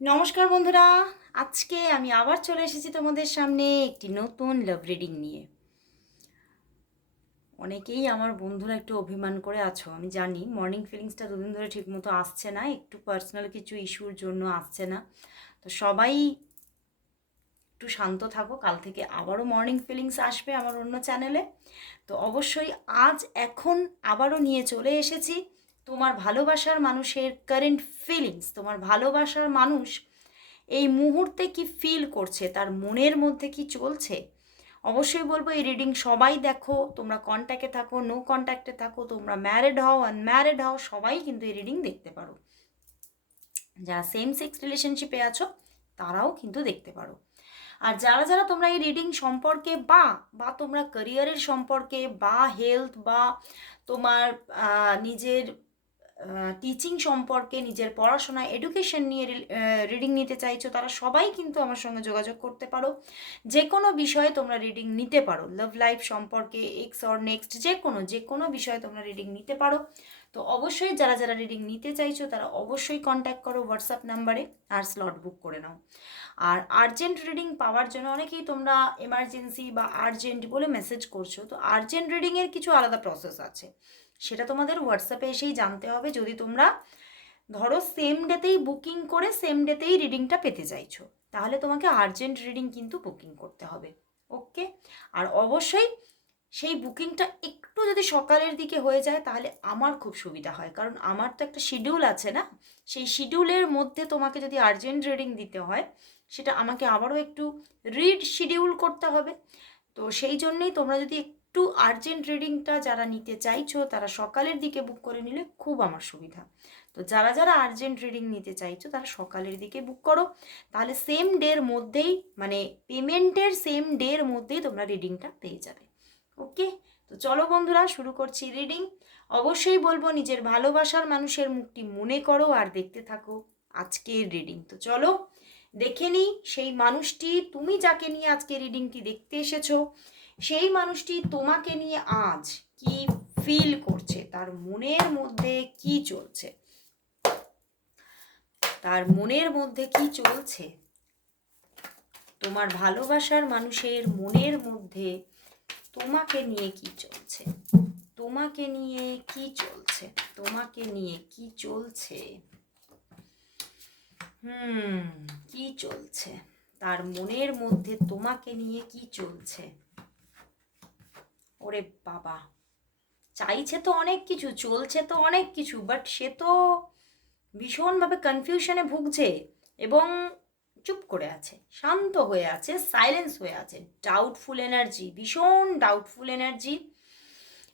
নমস্কার বন্ধুরা, আজকে আমি আবার চলে এসেছি তোমাদের সামনে একটি নতুন লাভ রিডিং নিয়ে। অনেকেই আমার বন্ধুরা একটু অভিমান করে আছো, আমি জানি মর্নিং ফিলিংসটা দুদিন ধরে ঠিকমতো আসছে না, একটু পার্সোনাল কিছু ইস্যুর জন্য আসছে না। তো সবাই একটু শান্ত থাকো, কাল থেকে আবারও মর্নিং ফিলিংস আসবে আমার অন্য চ্যানেলে তো অবশ্যই আজ, এখন আবারও নিয়ে চলে এসেছি। তোমার ভালোবাসার মানুষের কারেন্ট ফিলিংস তোমার ভালোবাসার মানুষ এই মুহূর্তে কি ফিল করছে? তার মনের মধ্যে কি চলছে? অবশ্যই বলব এই রিডিং সবাই দেখো, তোমরা কন্ট্যাক্টে থাকো নো কন্ট্যাক্টে থাকো, তোমরা ম্যারিড হও আনম্যারিড হও, সবাই কিন্তু এই রিডিং দেখতে পারো। যারা সেম সেক্স রিলেশনশিপে আছো, তারাও কিন্তু দেখতে পারো। আর যারা যারা তোমরা এই রিডিং সম্পর্কে বা বা তোমরা ক্যারিয়ারের সম্পর্কে, বা হেলথ বা তোমার নিজের টিচিং সম্পর্কে নিজের পড়াশোনা এডুকেশন নিয়ে রিডিং নিতে চাইছো, তারা সবাই কিন্তু আমার সঙ্গে যোগাযোগ করতে পারো। যে কোনো বিষয়ে তোমরা রিডিং নিতে পারো। লাভ লাইফ সম্পর্কে এক্স অর নেক্সট যে কোনো যে কোনো বিষয়ে তোমরা রিডিং নিতে পারো। তো অবশ্যই যারা যারা রিডিং নিতে চাইছো, তারা অবশ্যই কন্ট্যাক্ট করো হোয়াটসঅ্যাপ নাম্বারে আর স্লট বুক করে নাও। আর আর্জেন্ট রিডিং পাওয়ার জন্য অনেকেই তোমরা এমার্জেন্সি বা আর্জেন্ট বলে মেসেজ করছ। তো আর্জেন্ট রিডিংয়ের কিছু আলাদা প্রসেস আছে। সেটা তোমাদের হোয়াটসঅ্যাপে এসেই জানতে হবে। যদি তোমরা ধরো সেম ডেতেই বুকিং করে সেম ডেতেই রিডিংটা পেতে চাইছো, তাহলে তোমাকে আর্জেন্ট রিডিং কিন্তু বুকিং করতে হবে। ওকে আর অবশ্যই সেই বুকিংটা একটু যদি সকালের দিকে হয়ে যায়, তাহলে আমার খুব সুবিধা হয়। কারণ আমার তো একটা শিডিউল আছে না? সেই শিডিউলের মধ্যে তোমাকে যদি আর্জেন্ট রিডিং দিতে হয়, সেটা আমাকে আবারও একটু রিড শিডিউল করতে হবে। তো সেই জন্যেই তোমরা যদি একটু আর্জেন্ট রিডিংটা যারা নিতে চাইছো, তারা সকালের দিকে বুক করে নিলে খুব আমার সুবিধা। তো যারা যারা আর্জেন্ট রিডিং নিতে চাইছো, তারা সকালের দিকে বুক করো। তাহলে সেম ডের মধ্যেই মানে পেমেন্টের সেম ডের মধ্যেই তোমরা রিডিংটা পেয়ে যাবে। ওকে তো চলো বন্ধুরা, শুরু করছি রিডিং অবশ্যই বলব, নিজের ভালোবাসার মানুষের মুখটি মনে করো আর দেখতে থাকো আজকের রিডিং তো চলো, দেখে নিই সেই মানুষটি, তুমি যাকে নিয়ে আজকে রিডিংটি দেখতে এসেছ সেই মানুষটি তোমাকে নিয়ে আজ কি ফিল করছে? তার মনের মধ্যে কি চলছে? তার মনের মধ্যে কি চলছে? তোমার ভালোবাসার মানুষের মনের মধ্যে তোমাকে নিয়ে কি চলছে? তোমাকে নিয়ে কি চলছে? তোমাকে নিয়ে কি চলছে? হুম, কি চলছে? তার মনের মধ্যে তোমাকে নিয়ে কি চলছে? ওরে বাবা। চাইছে তো অনেক কিছু, চলছে তো অনেক কিছু বাট সে তো ভীষণভাবে কনফিউশনে ভুগছে এবং চুপ করে আছে, শান্ত হয়ে আছে সাইলেন্স হয়ে আছে ডাউটফুল এনার্জি ভীষণ ডাউটফুল এনার্জি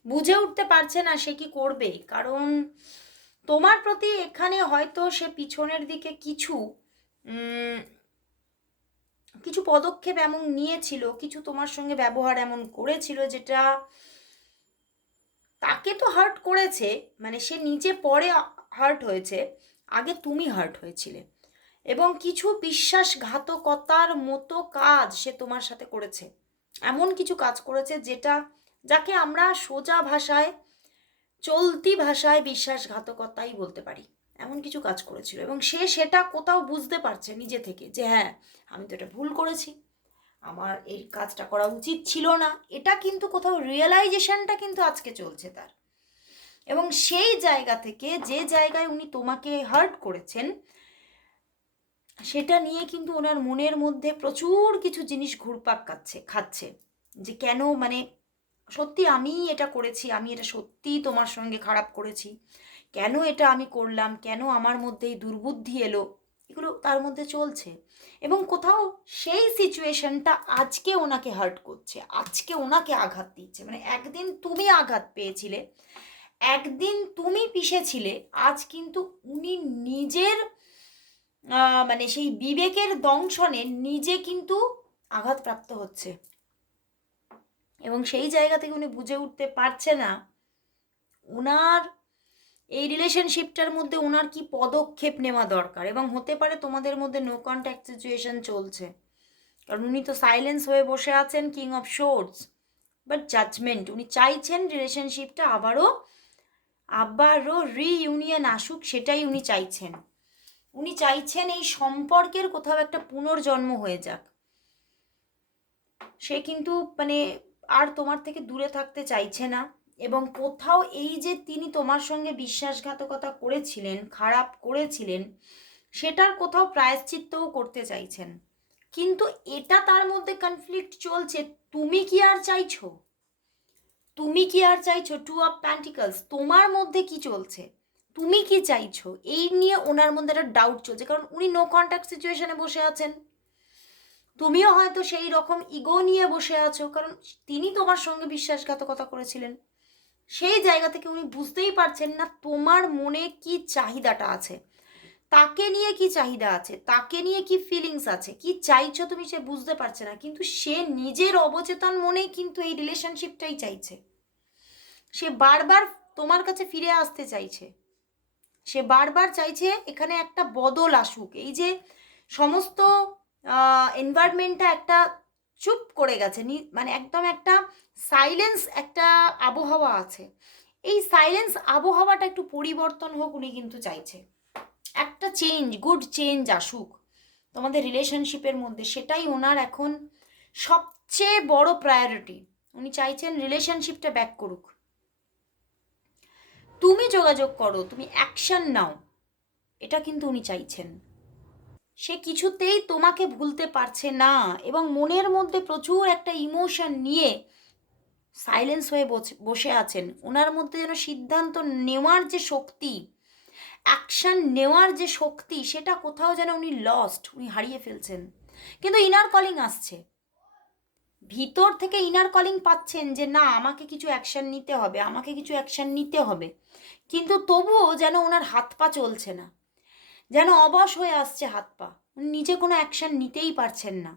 বুঝে উঠতে পারছে না সে কি করবে, কারণ তোমার প্রতি এখানে হয়তো সে পিছনের দিকে কিছু কিছু পদক্ষেপ এমন নিয়েছিল, কিছু তোমার সঙ্গে ব্যবহার এমন করেছিল যেটা তাকে তো হার্ট করেছে মানে সে নিজে পরে হার্ট হয়েছে, আগে তুমি হার্ট হয়েছিলে। এবং কিছু বিশ্বাসঘাতকতার মতো কাজ সে তোমার সাথে করেছে। এমন কিছু কাজ করেছে যেটা, যাকে আমরা সোজা ভাষায়, চলতি ভাষায় বিশ্বাসঘাতকতাই বলতে পারি। এমন কিছু কাজ করেছিল এবং সে সেটা কোথাও বুঝতে পারছে নিজে থেকে যে হ্যাঁ আমি তো এটা ভুল করেছি। আমার এই কাজটা করা উচিত ছিল না। এটা কিন্তু কোথাও রিয়েলাইজেশনটা কিন্তু আজকে চলছে তার। এবং সেই জায়গা থেকে যে জায়গায় উনি তোমাকে হার্ট করেছেন, সেটা নিয়ে কিন্তু ওনার মনের মধ্যে প্রচুর কিছু জিনিস ঘুরপাক খাচ্ছে খাচ্ছে। যে কেন মানে সত্যি আমি এটা করেছি, আমি এটা সত্যিই তোমার সঙ্গে খারাপ করেছি। কেন এটা আমি করলাম? কেন আমার মধ্যে এই দুর্বুদ্ধি এলো? এগুলো তার মধ্যে চলছে। এবং কোথাও সেই সিচুয়েশনটা আজকে ওনাকে হার্ট করছে, আজকে ওনাকে আঘাত দিচ্ছে। মানে একদিন তুমি আঘাত পেয়েছিলে, একদিন তুমি পিষেছিলে, আজ কিন্তু উনি নিজের মানে সেই বিবেকের দংশনে নিজে কিন্তু আঘাতপ্রাপ্ত হচ্ছে। এবং সেই জায়গা থেকে উনি বুঝে উঠতে পারছে না ওনার এই রিলেশনশিপটার মধ্যে ওনার কি পদক্ষেপ নেওয়া দরকার? এবং হতে পারে তোমাদের মধ্যে নো কন্ট্যাক্ট সিচুয়েশন চলছে। কারণ উনি তো সাইলেন্স হয়ে বসে আছেন king of swords but judgement উনি চাইছেন রিলেশনশিপটা আবারও আবারও রিইউনিয়ন আসুক, সেটাই উনি চাইছেন। উনি চাইছেন এই সম্পর্কের কোথাও একটা পুনর্জন্ম হয়ে যাক। সে কিন্তু মানে আর তোমার থেকে দূরে থাকতে চাইছে না। এবং কোথাও এই যে তিনি তোমার সঙ্গে বিশ্বাসঘাতকতা করেছিলেন, খারাপ করেছিলেন, সেটার কোথাও প্রায়শ্চিত্তও করতে চাইছেন। কিন্তু এটা তার মধ্যে কনফ্লিক্ট চলছে, তুমি কি আর চাইছো? তুমি কি আর চাইছো? টু অফ প্যান্টিকলস তোমার মধ্যে কি চলছে? তুমি কি চাইছো? এই নিয়ে ওনার মধ্যে একটা ডাউট চলছে, কারণ উনি নো কন্ট্যাক্ট সিচুয়েশনে বসে আছেন। তুমিও হয়তো সেই রকম ইগো নিয়ে বসে আছো, কারণ তিনি তোমার সঙ্গে বিশ্বাসঘাতকতা করেছিলেন। সেই জায়গা থেকে উনি বুঝতেই পারছেন না তোমার মনে কি চাহিদাটা আছে। তাকে নিয়ে কি চাহিদা আছে, তাকে নিয়ে কি ফিলিংস আছে, কি চাইছো তুমি সে বুঝতে পারছে না, কিন্তু সে নিজের অবচেতন মনেই কিন্তু এই রিলেশনশিপটাই চাইছে। সে বারবার তোমার কাছে ফিরে আসতে চাইছে। সে বারবার চাইছে এখানে একটা বদল আসুক। এই যে সমস্ত এনভায়রনমেন্টটা একটা চুপ করে গেছে। মানে একদম একটা সাইলেন্স একটা আবহাওয়া আছে। এই সাইলেন্স আবহাওয়াটা একটু পরিবর্তন হোক উনি কিন্তু চাইছে। একটা চেঞ্জ গুড চেঞ্জ আসুক তোমাদের রিলেশনশিপের মধ্যে, সেটাই ওনার এখন সবচেয়ে বড় প্রায়োরিটি উনি চাইছেন রিলেশনশিপটা ব্যাক করুক। তুমি যোগাযোগ করো, তুমি অ্যাকশন নাও। এটা কিন্তু উনি চাইছেন। সে কিছুতেই তোমাকে ভুলতে পারছে না এবং মনের মধ্যে প্রচুর একটা ইমোশন নিয়ে সাইলেন্স হয়ে বসে- আছেন। ওনার মধ্যে যেন সিদ্ধান্ত নেওয়ার যে শক্তি, অ্যাকশন নেওয়ার যে শক্তি, সেটা কোথাও যেন উনি লস্ট উনি হারিয়ে ফেলছেন। কিন্তু ইনার কলিং আসছে। ভিতর থেকে ইনার কলিং পাচ্ছেন যে, না, আমাকে কিছু অ্যাকশন নিতে হবে, আমাকে কিছু অ্যাকশন নিতে হবে। কিন্তু তবুও যেন ওনার হাত পা চলছে না। যেন অবশ হয়ে আসছে হাত পা। উনি নিজে কোনো অ্যাকশন নিতেই পারছেন না।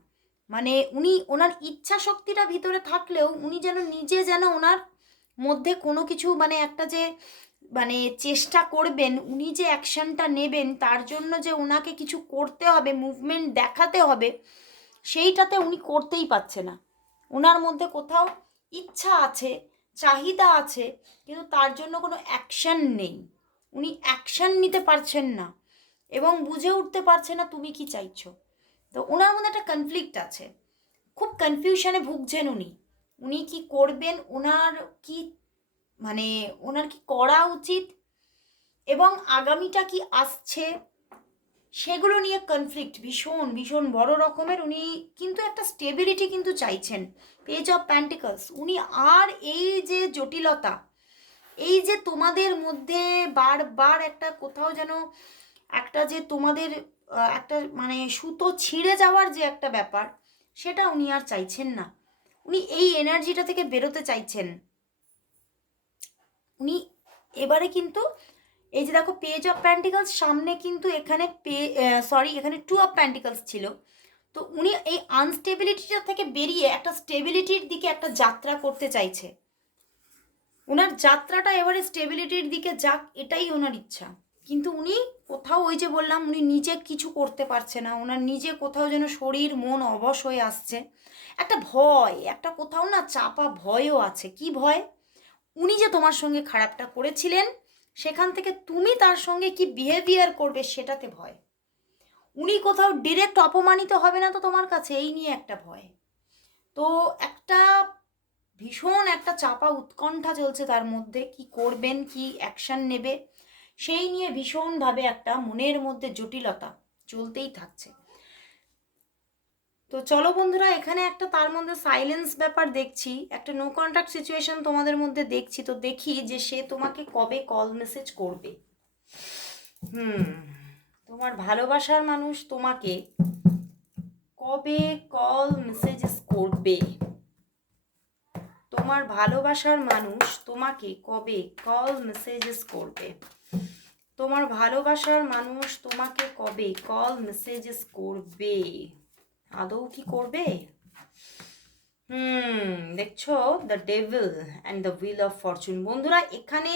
মানে উনি ওনার ইচ্ছা শক্তিটা ভিতরে থাকলেও উনি যেন নিজে যেন ওনার মধ্যে কোনো কিছু মানে একটা যে মানে চেষ্টা করবেন, উনি যে অ্যাকশনটা নেবেন, তার জন্য যে ওনাকে কিছু করতে হবে মুভমেন্ট দেখাতে হবে, সেইটাতে উনি করতেই পারছে না। ওনার মধ্যে কোথাও ইচ্ছা আছে, চাহিদা আছে, কিন্তু তার জন্য কোনো অ্যাকশন নেই। উনি অ্যাকশন নিতে পারছেন না। এবং বুঝে উঠতে পারছে না তুমি কি চাইছো। তো ওনার মধ্যে একটা কনফ্লিক্ট আছে। খুব কনফিউশনে ভুগছেন উনি। উনি কি করবেন? ওনার কি মানে ওনার কি করা উচিত? এবং আগামীটা কি আসছে? সেগুলো নিয়ে কনফ্লিক্ট ভীষণ ভীষণ বড় রকমের উনি কিন্তু একটা স্টেবিলিটি কিন্তু চাইছেন। পেজ অফ প্যান্টিকলস উনি আর এই যে জটিলতা, এই যে তোমাদের মধ্যে বারবার একটা কোথাও যেন একটা যে তোমাদের একটা মানে সুতো ছিঁড়ে যাওয়ার যে একটা ব্যাপার, সেটা উনি আর চাইছেন না। উনি এই এনার্জিটা থেকে বেরোতে চাইছেন। উনি এবারে কিন্তু, এই যে দেখো পেজ অফ প্যান্টিকলস সামনে কিন্তু এখানে পে সরি এখানে টু অফ প্যান্টিকলস ছিল। তো উনি এই আনস্টেবিলিটিটা থেকে বেরিয়ে একটা স্টেবিলিটির দিকে একটা যাত্রা করতে চাইছে। ওনার যাত্রাটা এবারে স্টেবিলিটির দিকে যাক, এটাই ওনার ইচ্ছা। কিন্তু উনি কোথাও ওই যে বললাম, উনি নিজে কিছু করতে পারছে না। ওনার নিজে কোথাও যেন শরীর, মন অবশ হয়ে আসছে। একটা ভয়, একটা কোথাও না চাপা ভয়ও আছে। কি ভয়? উনি যে তোমার সঙ্গে খারাপটা করেছিলেন, সেখান থেকে তুমি তার সঙ্গে কি বিহেভিয়ার করবে সেটাতে ভয়। উনি কোথাও ডিরেক্ট অপমানিত হবে না তো তোমার কাছে, এই নিয়ে একটা ভয়। তো একটা ভীষণ একটা চাপা উৎকণ্ঠা চলছে তার মধ্যে। কি করবেন, কি অ্যাকশন নেবে? সেই নিয়ে ভীষণভাবে একটা মনের মধ্যে জটিলতা চলতেই থাকছে। তো চলো বন্ধুরা, এখানে একটা তার মধ্যে সাইলেন্স ব্যাপার দেখছি, একটা নো কন্ট্যাক্ট সিচুয়েশন তোমাদের মধ্যে দেখছি, তো দেখি যে সে তোমাকে কবে কল মেসেজ করবে। হুম, তোমার ভালোবাসার মানুষ তোমাকে কবে কল মেসেজেস করবে? তোমার ভালোবাসার মানুষ তোমাকে কবে কল মেসেজেস করবে? তোমার ভালোবাসার মানুষ তোমাকে কবে? কল, মেসেজেস করবে। আদৌ কি করবে? হুম, দেখছ? The devil and the wheel of fortune বন্ধুরা, এখানে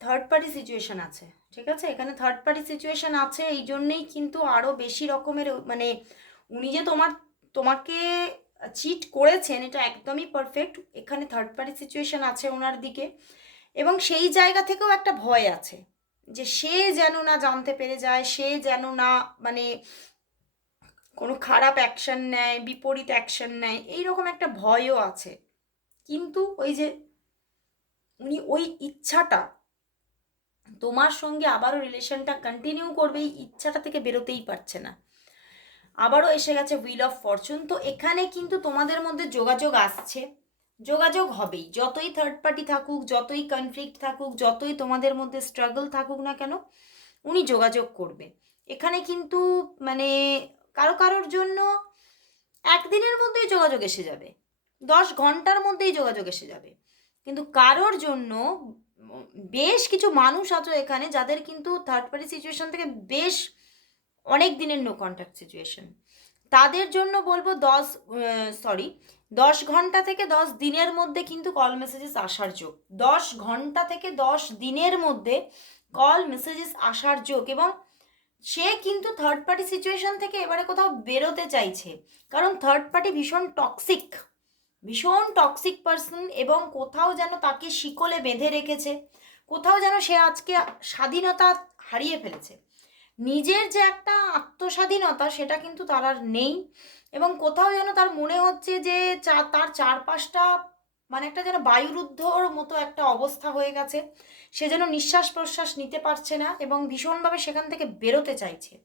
থার্ড পার্টি সিচুয়েশন আছে, ঠিক আছে? এখানে থার্ড পার্টি সিচুয়েশন আছে, এই জন্যেই কিন্তু আরও বেশি রকমের মানে উনি যে তোমার, তোমাকে চিট করেছেন, এটা একদমই পারফেক্ট এখানে থার্ড পার্টি সিচুয়েশন আছে ওনার দিকে। এবং সেই জায়গা থেকেও একটা ভয় আছে যে সে যেন না জানতে পেরে যায়, সে যেন না মানে কোনো খারাপ অ্যাকশন নেয়, বিপরীত অ্যাকশন নেয়, এইরকম একটা ভয়ও আছে। কিন্তু ওই যে উনি ওই ইচ্ছাটা তোমার সঙ্গে আবারও রিলেশনটা কন্টিনিউ করবে, এই ইচ্ছাটা থেকে বেরোতেই পারছে না। আবারও এসে গেছে হুইল অফ ফরচুন তো এখানে কিন্তু তোমাদের মধ্যে যোগাযোগ আসছে। যোগাযোগ হবেই। যতই থার্ড পার্টি থাকুক, যতই কনফ্লিক্ট থাকুক, যতই তোমাদের মধ্যে স্ট্রাগল থাকুক না কেন, উনি যোগাযোগ করবে। এখানে কিন্তু মানে কারও কারোর জন্য একদিনের মধ্যেই যোগাযোগ এসে যাবে। দশ ঘণ্টার মধ্যেই যোগাযোগ এসে যাবে। কিন্তু কারোর জন্য বেশ কিছু মানুষ আছে এখানে যাদের কিন্তু থার্ড পার্টি সিচুয়েশন থেকে বেশ অনেক দিনের নো কন্ট্যাক্ট সিচুয়েশন তাদের জন্য বলব দশ সরি দশ ঘণ্টা থেকে দশ দিনের মধ্যে কিন্তু কল মেসেজেস আসার যোগ। দশ ঘণ্টা থেকে দশ দিনের মধ্যে কল মেসেজেস আসার যোগ এবং সে কিন্তু থার্ড পার্টি সিচুয়েশন থেকে এবারে কোথাও বেরোতে চাইছে। কারণ থার্ড পার্টি ভীষণ টক্সিক ভীষণ টক্সিক পার্সন এবং কোথাও যেন তাকে শিকলে বেঁধে রেখেছে। কোথাও যেন সে আজকে স্বাধীনতা হারিয়ে ফেলেছে। নিজের যে একটা আত্মস্বাধীনতা সেটা কিন্তু তার আর নেই। এবং কোথাও যেন তার মনে হচ্ছে যে তার চারপাশটা মানে একটা যেন বায়ুরুদ্ধর মতো একটা অবস্থা হয়ে গেছে। সে যেন নিঃশ্বাস প্রশ্বাস নিতে পারছে না এবং ভীষণভাবে সেখান থেকে বেরোতে চাইছে।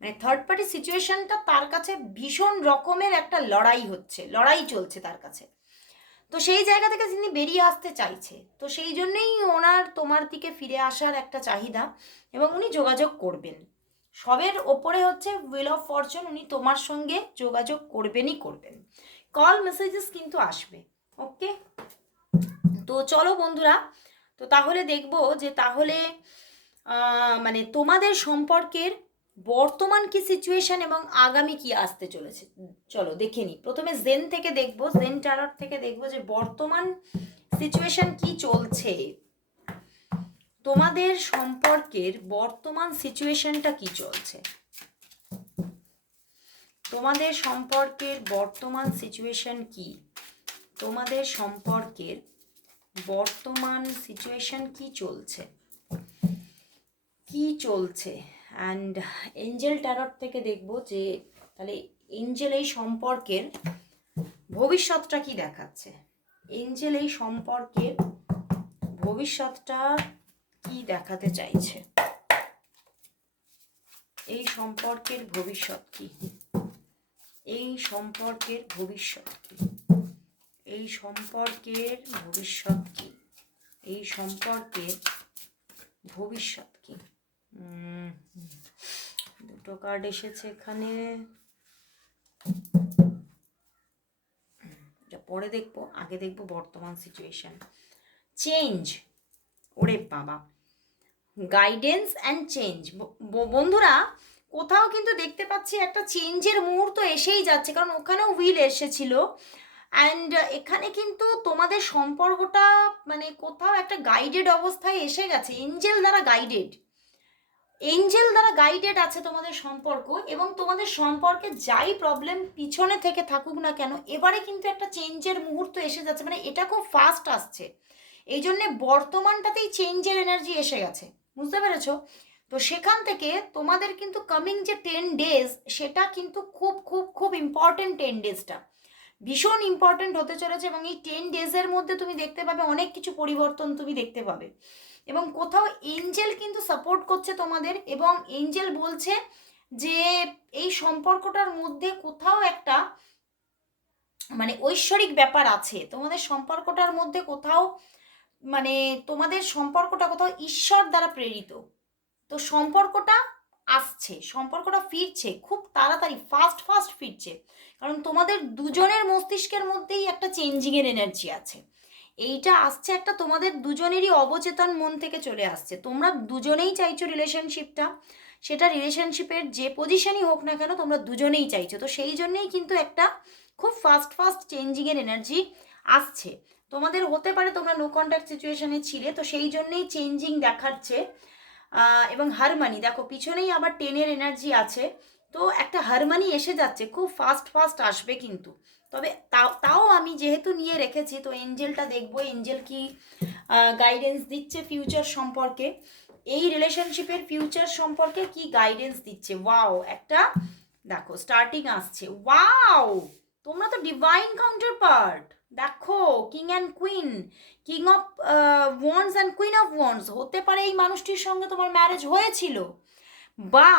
মানে থার্ড পার্টি সিচুয়েশনটা তার কাছে ভীষণ রকমের একটা লড়াই হচ্ছে, লড়াই চলছে তার কাছে। তো সেই জায়গা থেকে তিনি বেরিয়ে আসতে চাইছে, তো সেই জন্যেই ওনার তোমার দিকে ফিরে আসার একটা চাহিদা এবং উনি যোগাযোগ করবেন। সবের ওপরে হচ্ছে উইল অফ ফরচুন উনি তোমার সঙ্গে যোগাযোগ করবেনই করবেন। কল মেসেজেস কিন্তু আসবে ওকে তো চলো বন্ধুরা, তো তাহলে দেখব যে তাহলে মানে তোমাদের সম্পর্কের বর্তমান কি সিচুয়েশন এবং আগামী কি আসতে চলেছে? চলো দেখে নিই। প্রথমে জেন থেকে দেখব জেন ট্যারট থেকে দেখব যে বর্তমান সিচুয়েশন কি চলছে। তোমাদের সম্পর্কের বর্তমান সিচুয়েশনটা কি চলছে? তোমাদের সম্পর্কের বর্তমান সিচুয়েশন কি? তোমাদের সম্পর্কের বর্তমান সিচুয়েশন কি চলছে? কি চলছে? অ্যান্ড এঞ্জেল ট্যারট থেকে দেখব যে, তাহলে এঞ্জেল এই সম্পর্কের ভবিষ্যৎটা কি দেখাচ্ছে? এঞ্জেল এই সম্পর্কের ভবিষ্যৎটা কি দেখাতে চাইছে? এই সম্পর্কের ভবিষ্যৎ কি? এই সম্পর্কের ভবিষ্যৎ কি? এই সম্পর্কের ভবিষ্যৎ কি? এই সম্পর্কের ভবিষ্যৎ কি? দুটো কার্ড এসেছে এখানে। পরে দেখব, আগে দেখব বর্তমান সিচুয়েশন চেঞ্জ ওরে বাবা। গাইডেন্স অ্যান্ড চেঞ্জ বন্ধুরা, কোথাও কিন্তু দেখতে পাচ্ছি একটা চেঞ্জের মুহূর্ত এসেই যাচ্ছে, কারণ ওখানেও হুইল এসেছিল। অ্যান্ড এখানে কিন্তু তোমাদের সম্পর্কটা মানে কোথাও একটা গাইডেড অবস্থায় এসে গেছে এঞ্জেল দ্বারা গাইডেড এঞ্জেল দ্বারা গাইডেড আছে তোমাদের সম্পর্ক এবং তোমাদের সম্পর্কে যাই প্রবলেম পিছনে থেকে থাকুক না কেন, এবারে কিন্তু একটা চেঞ্জের মুহূর্ত এসে যাচ্ছে। মানে এটা খুব ফাস্ট আসছে। এই জন্যে বর্তমানটাতেই চেঞ্জের এনার্জি এসে গেছে। বুঝতে পেরেছ? তো সেখান থেকে তোমাদের কিন্তু কামিং যে টেন ডেজ সেটা কিন্তু খুব খুব খুব ইম্পর্টেন্ট টেন ডেজটা ভীষণ ইম্পর্টেন্ট হতে চলেছে এবং এই টেন ডেজের মধ্যে তুমি দেখতে পাবে অনেক কিছু পরিবর্তন তুমি দেখতে পাবে। এবং কোথাও এঞ্জেল কিন্তু সাপোর্ট করছে তোমাদের এবং এঞ্জেল বলছে যে এই সম্পর্কটার মধ্যে কোথাও একটা মানে ঐশ্বরিক ব্যাপার আছে। তোমাদের সম্পর্কটার মধ্যে কোথাও মানে তোমাদের সম্পর্কটা কোথাও ঈশ্বর দ্বারা প্রেরিত। তো সম্পর্কটা আসছে, সম্পর্কটা ফিরছে, খুব তাড়াতাড়ি ফাস্ট ফাস্ট ফিরছে। কারণ তোমাদের দুজনের মস্তিষ্কের মধ্যেই একটা চেঞ্জিংয়ের এনার্জি আছে। এইটা আসছে একটা তোমাদের দুজনেরই অবচেতন মন থেকে চলে আসছে। তোমরা দুজনেই চাইছো রিলেশনশিপটা সেটা রিলেশনশিপের যে পজিশনই হোক না কেন, তোমরা দুজনেই চাইছো। তো সেই জন্যেই কিন্তু একটা খুব ফাস্ট ফাস্ট চেঞ্জিংয়ের এনার্জি আসছে। তোমাদের হতে পারে তোমরা নো কন্ট্যাক্ট সিচুয়েশনে ছিলে, তো সেই জন্যেই চেঞ্জিং দেখাচ্ছে এবং হারমানি, দেখো পিছনেই আবার টেনের এনার্জি আছে, তো একটা হারমানি এসে যাচ্ছে, খুব ফাস্ট ফাস্ট আসবে কিন্তু। তবে তাও তাও আমি যেহেতু নিয়ে রেখেছি, তো এঞ্জেলটা দেখব, এঞ্জেল কি গাইডেন্স দিচ্ছে ফিউচার সম্পর্কে। এই রিলেশনশিপের ফিউচার সম্পর্কে কি গাইডেন্স দিচ্ছে? ওয়াও একটা, দেখো স্টার্টিং আসছে। ওয়াও তোমরা তো ডিভাইন কাউন্টার পার্ট দেখো king and queen king of wands and queen of wands হতে পারে এই মানুষটির সঙ্গে তোমার ম্যারেজ হয়েছিল, বা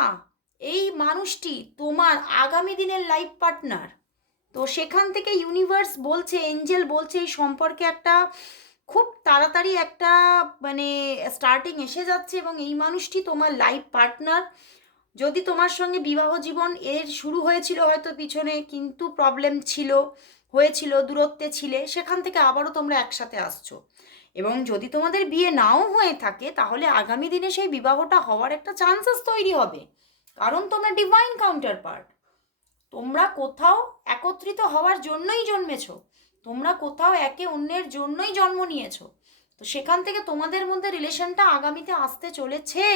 এই মানুষটি তোমার আগামী দিনের লাইফ পার্টনার তো সেখান থেকে ইউনিভার্স বলছে এঞ্জেল বলছে, এই সম্পর্কে একটা খুব তাড়াতাড়ি একটা মানে স্টার্টিং এসে যাচ্ছে, এবং এই মানুষটি তোমার লাইফ পার্টনার যদি তোমার সঙ্গে বিবাহ জীবন এর শুরু হয়েছিল হয়তো পিছনে, কিন্তু প্রবলেম ছিল হয়েছিল, দূরত্বে ছিলে, সেখান থেকে আবারও তোমরা একসাথে আসছো। এবং যদি তোমাদের বিয়ে নাও হয়ে থাকে, তাহলে আগামী দিনে সেই বিবাহটা হওয়ার একটা চান্সেস তৈরি হবে। কারণ তোমরা ডিভাইন কাউন্টার পার্ট তোমরা কোথাও একত্রিত হওয়ার জন্যই জন্মেছো। তোমরা কোথাও একে অন্যের জন্যই জন্ম নিয়েছো। তো সেখান থেকে তোমাদের মধ্যে রিলেশনটা আগামীতে আসতে চলেছে।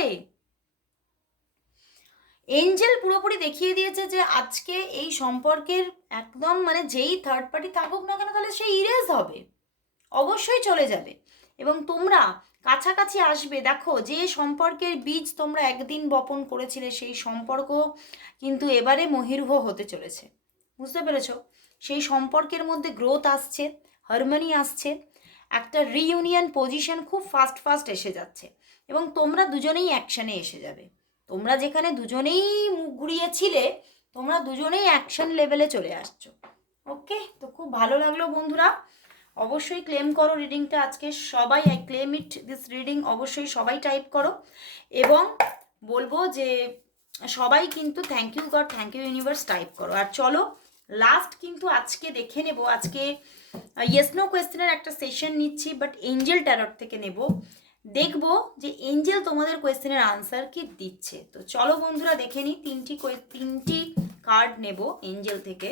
এঞ্জেল পুরোপুরি দেখিয়ে দিয়েছে যে আজকে এই সম্পর্কের একদম মানে যেই থার্ড পার্টি থাকুক না কেন তাহলে সে ইরেজ হবে। অবশ্যই চলে যাবে। এবং তোমরা কাছাকাছি আসবে। দেখো, যে সম্পর্কের বীজ তোমরা একদিন বপন করেছিলে, সেই সম্পর্ক কিন্তু এবারে মহিরুহ হতে চলেছে। বুঝতে পেরেছ? সেই সম্পর্কের মধ্যে গ্রোথ আসছে হারমোনি আসছে, একটা রিইউনিয়ন পজিশন খুব ফাস্ট ফাস্ট এসে যাচ্ছে। এবং তোমরা দুজনেই অ্যাকশানে এসে যাবে। তোমরা যেখানে দুজনেই মুখ ঘুরিয়েছিলে, তোমরা দুজনেই অ্যাকশন লেভেলে চলে আসছো। ওকে তো খুব ভালো লাগল বন্ধুরা। অবশ্যই ক্লেম করো রিডিংটা আজকে। সবাই I claim it this reading অবশ্যই সবাই টাইপ করো। এবং বলব যে সবাই কিন্তু thank you God thank you universe type করো। আর চলো লাস্ট কিন্তু আজকে দেখে নেব। আজকে ইয়েস নো কোয়েশ্চেনের একটা সেশন নিচ্ছি বাট এঞ্জেল ট্যারট থেকে নেব। দেখব যে এঞ্জেল তোমাদের কোয়েশ্চেনের আনসার কি দিচ্ছে। তো চলো বন্ধুরা দেখে নিই, তিনটি তিনটি কার্ড নেব এঞ্জেল থেকে।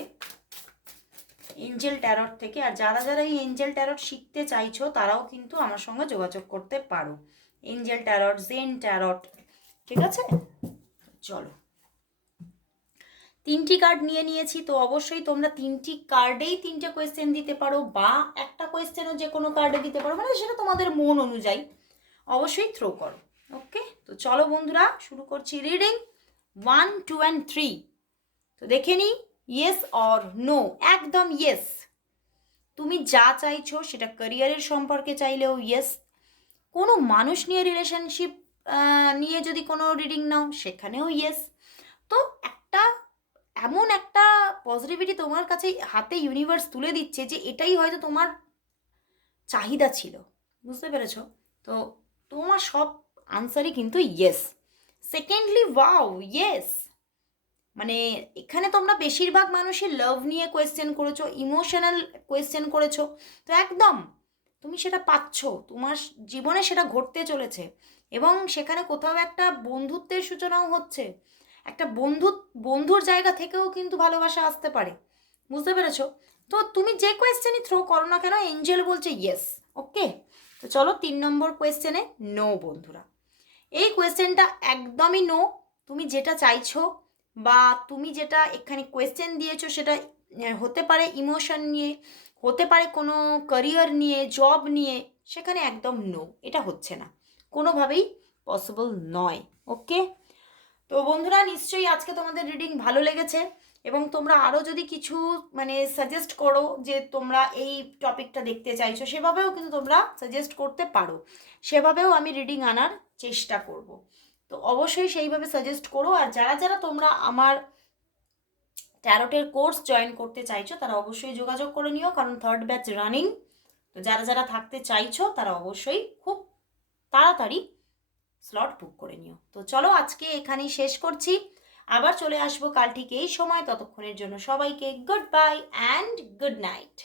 এঞ্জেল ট্যারট থেকে। আর যারা যারা এই এঞ্জেল ট্যারট শিখতে চাইছো, তারাও কিন্তু আমার সঙ্গে যোগাযোগ করতে পারো। এঞ্জেল ট্যারট জেন ট্যারট ঠিক আছে? চলো। তিনটি কার্ড নিয়ে নিয়েছি, তো অবশ্যই তোমরা তিনটি কার্ডেই তিনটে কোয়েশ্চেন দিতে পারো, বা একটা কোয়েশ্চেনও যে কোনো কার্ডে দিতে পারো মানে সেটা তোমাদের মন অনুযায়ী। অবশ্যই থ্রো করো। ওকে তো চলো বন্ধুরা, শুরু করছি reading one two and three তো দেখে নিই ইয়েস অর নো একদম ইয়েস তুমি যা চাইছো সেটা ক্যারিয়ারের সম্পর্কে চাইলেও ইয়েস কোনো মানুষ নিয়ে রিলেশনশিপ নিয়ে যদি কোনো রিডিং নাও, সেখানেও ইয়েস তো একটা, এমন একটা পজিটিভিটি তোমার কাছে হাতে ইউনিভার্স তুলে দিচ্ছে যে এটাই হয়তো তোমার চাহিদা ছিল। বুঝতে পেরেছ? তো তোমার সব আনসারই কিন্তু ইয়েস সেকেন্ডলি ওয়াও ইয়েস মানে এখানে তোমরা বেশিরভাগ মানুষের লাভ নিয়ে কোয়েশ্চেন করেছ ইমোশনাল কোয়েশ্চেন করেছ। তো একদম, তুমি সেটা পাচ্ছ, তোমার জীবনে সেটা ঘটতে চলেছে। এবং সেখানে কোথাও একটা বন্ধুত্বের সূচনাও হচ্ছে। একটা বন্ধু, বন্ধুর জায়গা থেকেও কিন্তু ভালোবাসা আসতে পারে। বুঝতে পেরেছ? তো তুমি যে কোয়েশ্চেনই থ্রো করো না কেন এঞ্জেল বলছে ইয়েস ওকে তো চলো তিন নম্বর কোয়েশ্চেনে নো বন্ধুরা। এই কোয়েশ্চেনটা একদমই নো তুমি যেটা চাইছো বা তুমি যেটা এখানে কোয়েশ্চেন দিয়েছ সেটা হতে পারে ইমোশন নিয়ে, হতে পারে কোনো ক্যারিয়ার নিয়ে জব নিয়ে, সেখানে একদম নো এটা হচ্ছে না। কোনোভাবেই পসিবল নয় ওকে তো বন্ধুরা, নিশ্চয়ই আজকে তোমাদের রিডিং ভালো লেগেছে। এবং তোমরা আরও যদি কিছু মানে সাজেস্ট করো যে তোমরা এই টপিকটা দেখতে চাইছো, সেভাবেও কিন্তু তোমরা সাজেস্ট করতে পারো। সেভাবেও আমি রিডিং আনার চেষ্টা করব। তো অবশ্যই সেইভাবে সাজেস্ট করো আর যারা যারা তোমরা আমার ট্যারোটের কোর্স জয়েন করতে চাইছো, তারা অবশ্যই যোগাযোগ করে নিও, কারণ থার্ড ব্যাচ রানিং তো যারা যারা থাকতে চাইছো, তারা অবশ্যই খুব তাড়াতাড়ি স্লট বুক করে নিও। তো চলো আজকে এখানেই শেষ করছি। আবার চলে আসব কাল ঠিক এই সময়, ততক্ষণের জন্য সবাইকে good bye and good night